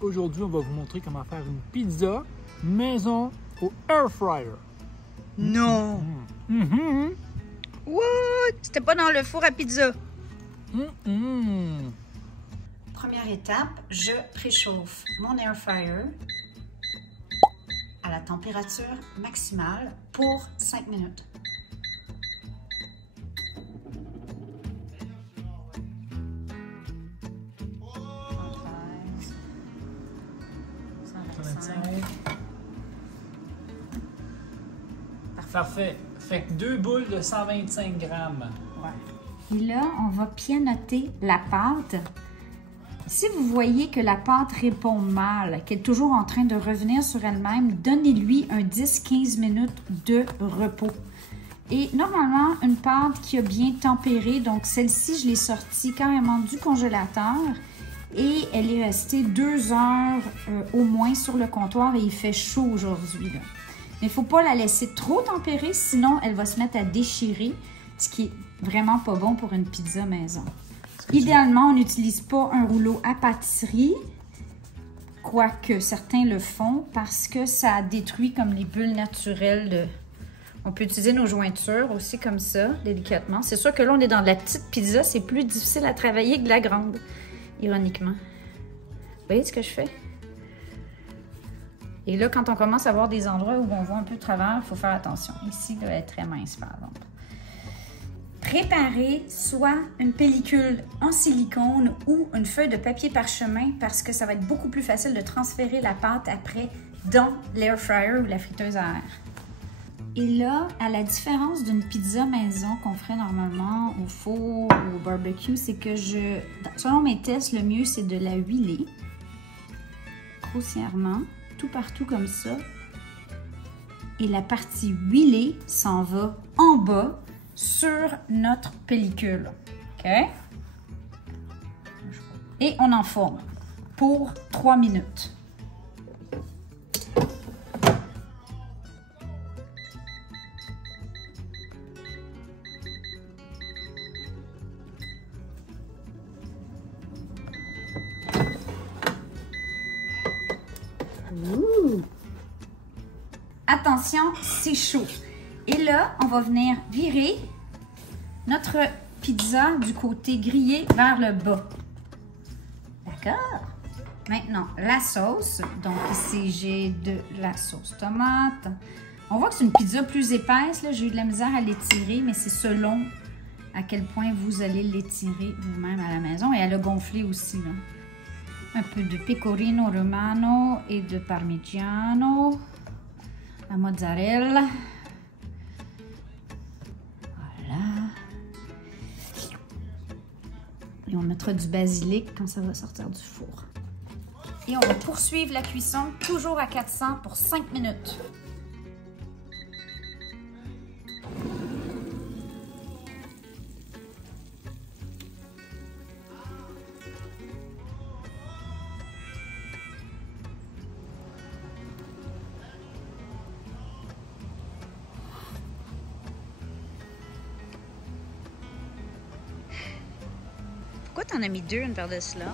Aujourd'hui, on va vous montrer comment faire une pizza maison au air fryer. Non! What? C'était pas dans le four à pizza. Première étape, je préchauffe mon air fryer à la température maximale pour 5 minutes. Parfait. Fait que 2 boules de 125 grammes. Ouais. Et là, on va pianoter la pâte. Si vous voyez que la pâte répond mal, qu'elle est toujours en train de revenir sur elle-même, donnez-lui un 10-15 minutes de repos. Et normalement, une pâte qui a bien tempéré, donc celle-ci, je l'ai sortie carrément du congélateur et elle est restée 2 heures au moins sur le comptoir et il fait chaud aujourd'hui. Mais il ne faut pas la laisser trop tempérer, sinon elle va se mettre à déchirer, ce qui est vraiment pas bon pour une pizza maison. Idéalement, on n'utilise pas un rouleau à pâtisserie, quoique certains le font, parce que ça détruit comme les bulles naturelles. On peut utiliser nos jointures aussi comme ça, délicatement. C'est sûr que là, on est dans de la petite pizza, c'est plus difficile à travailler que de la grande, ironiquement. Vous voyez ce que je fais? Et là, quand on commence à voir des endroits où on voit un peu de travers, il faut faire attention. Ici, là, elle est très mince, par exemple. Préparez soit une pellicule en silicone ou une feuille de papier parchemin parce que ça va être beaucoup plus facile de transférer la pâte après dans l'air fryer ou la friteuse à air. Et là, à la différence d'une pizza maison qu'on ferait normalement au four ou au barbecue, c'est que selon mes tests, le mieux c'est de la huiler grossièrement, tout partout comme ça. Et la partie huilée s'en va en bas sur notre pellicule. OK? Et on enfourne pour 3 minutes. Ouh. Attention, c'est chaud. Et là, on va venir virer notre pizza du côté grillé vers le bas. D'accord? Maintenant, la sauce. Donc ici, j'ai de la sauce tomate. On voit que c'est une pizza plus épaisse. J'ai eu de la misère à l'étirer, mais c'est selon à quel point vous allez l'étirer vous-même à la maison. Et elle a gonflé aussi, là. Un peu de pecorino romano et de parmigiano. La mozzarella. Voilà. Et on mettra du basilic quand ça va sortir du four. Et on va poursuivre la cuisson, toujours à 400 pour 5 minutes. Pourquoi t'en as mis 2, une paire de slums?